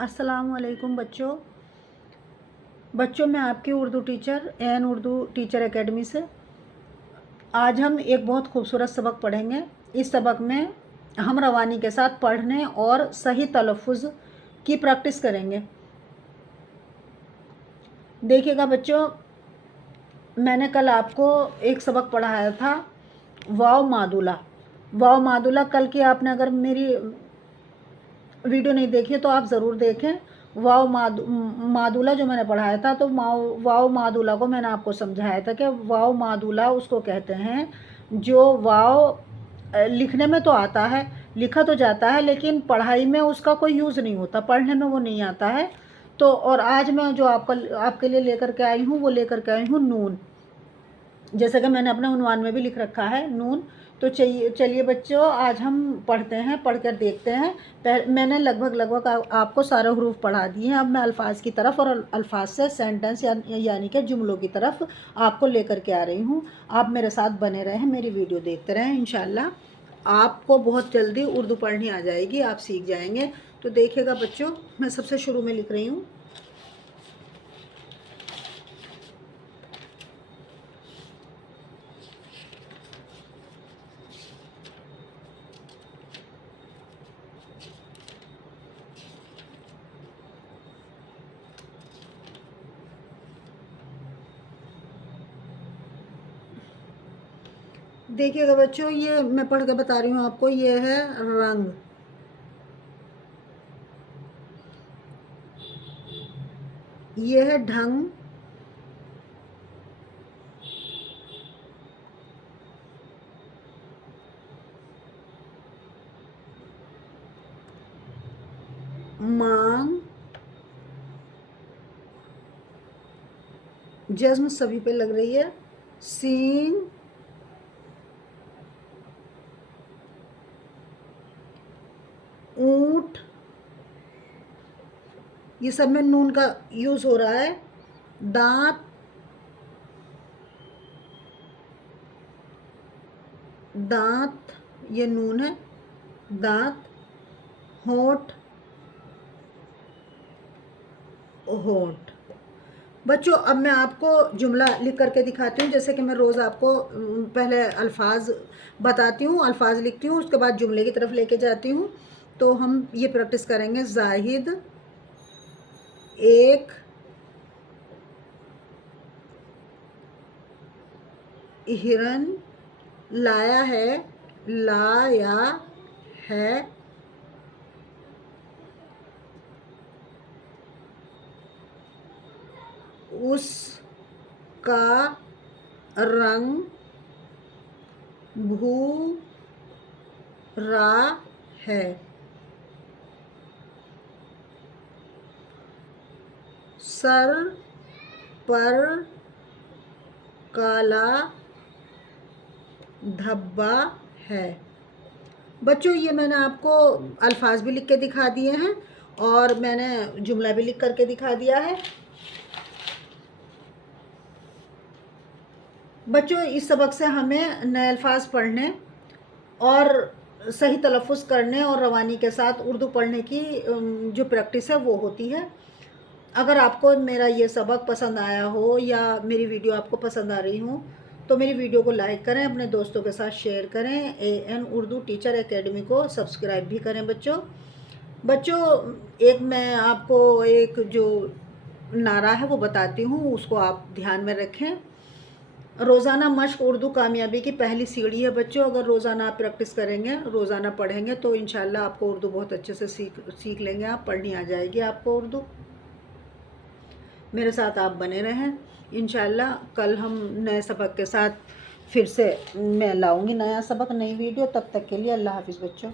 अस्सलामुअलैकुम बच्चों मैं आपकी Urdu teacher N Urdu teacher academy से। आज हम एक बहुत खूबसूरत सबक पढ़ेंगे। इस सबक में हम रवानी के साथ पढ़ने और सही तलफ़ुज़ की प्रैक्टिस करेंगे। देखिएगा बच्चों, मैंने कल आपको एक सबक पढ़ाया था वाव मादुला। वाव मादुला कल की आपने अगर मेरी वीडियो नहीं देखी तो आप ज़रूर देखें। वाव मादुला जो मैंने पढ़ाया था, तो वाव मादुला को मैंने आपको समझाया था कि वाव मादुला उसको कहते हैं जो वाव लिखने में तो आता है, लिखा तो जाता है, लेकिन पढ़ाई में उसका कोई यूज़ नहीं होता, पढ़ने में वो नहीं आता है। तो और आज मैं जो आपके लिए लेकर के आई हूँ, वो लेकर के आई हूँ नून, जैसे कि मैंने अपने उन्वान में भी लिख रखा है नून। तो चलिए बच्चों, आज हम पढ़ते हैं, पढ़कर देखते हैं। मैंने लगभग आपको सारे हरूफ पढ़ा दिए हैं। अब मैं अल्फाज की तरफ और अल्फाज से सेंटेंस यानी कि जुमलों की तरफ आपको लेकर के आ रही हूँ। आप मेरे साथ बने रहें, मेरी वीडियो देखते रहें। इंशाल्लाह आपको बहुत जल्दी उर्दू पढ़नी आ जाएगी, आप सीख जाएंगे। तो देखिएगा बच्चों, मैं सबसे शुरू में लिख रही हूँ। देखिएगा बच्चों, ये मैं पढ़ के बता रही हूँ आपको। ये है रंग, ये है ढंग, मांग, जज्म सभी पे लग रही है, सीन, ऊंट, ये सब में नून का यूज हो रहा है। दांत, दांत, ये नून है, दांत, होंठ, होंठ। बच्चों अब मैं आपको जुमला लिख करके दिखाती हूँ, जैसे कि मैं रोज़ आपको पहले अल्फाज बताती हूँ, अल्फाज लिखती हूँ, उसके बाद जुमले की तरफ लेके जाती हूँ। तो हम ये प्रैक्टिस करेंगे। जाहिद एक हिरन लाया है, लाया है, उसका रंग भूरा है, सर पर काला धब्बा है। बच्चों ये मैंने आपको अल्फाज भी लिख के दिखा दिए हैं और मैंने जुमला भी लिख करके दिखा दिया है। बच्चों इस सबक से हमें नए अल्फाज पढ़ने और सही तलफ़ुज़ करने और रवानी के साथ उर्दू पढ़ने की जो प्रैक्टिस है वो होती है। अगर आपको मेरा ये सबक पसंद आया हो या मेरी वीडियो आपको पसंद आ रही हो, तो मेरी वीडियो को लाइक करें, अपने दोस्तों के साथ शेयर करें, एन उर्दू टीचर एकेडमी को सब्सक्राइब भी करें। बच्चों एक मैं आपको एक जो नारा है वो बताती हूँ, उसको आप ध्यान में रखें। रोज़ाना मश्क उर्दू कामयाबी की पहली सीढ़ी है। बच्चों अगर रोज़ाना आप प्रैक्टिस करेंगे, रोज़ाना पढ़ेंगे, तो इंशाल्लाह आपको उर्दू बहुत अच्छे से सीख लेंगे आप, पढ़नी आ जाएगी आपको उर्दू। मेरे साथ आप बने रहें। इंशाल्लाह कल हम नए सबक के साथ फिर से मैं लाऊंगी नया सबक, नई वीडियो। तब तक के लिए अल्लाह हाफिज़ बच्चों।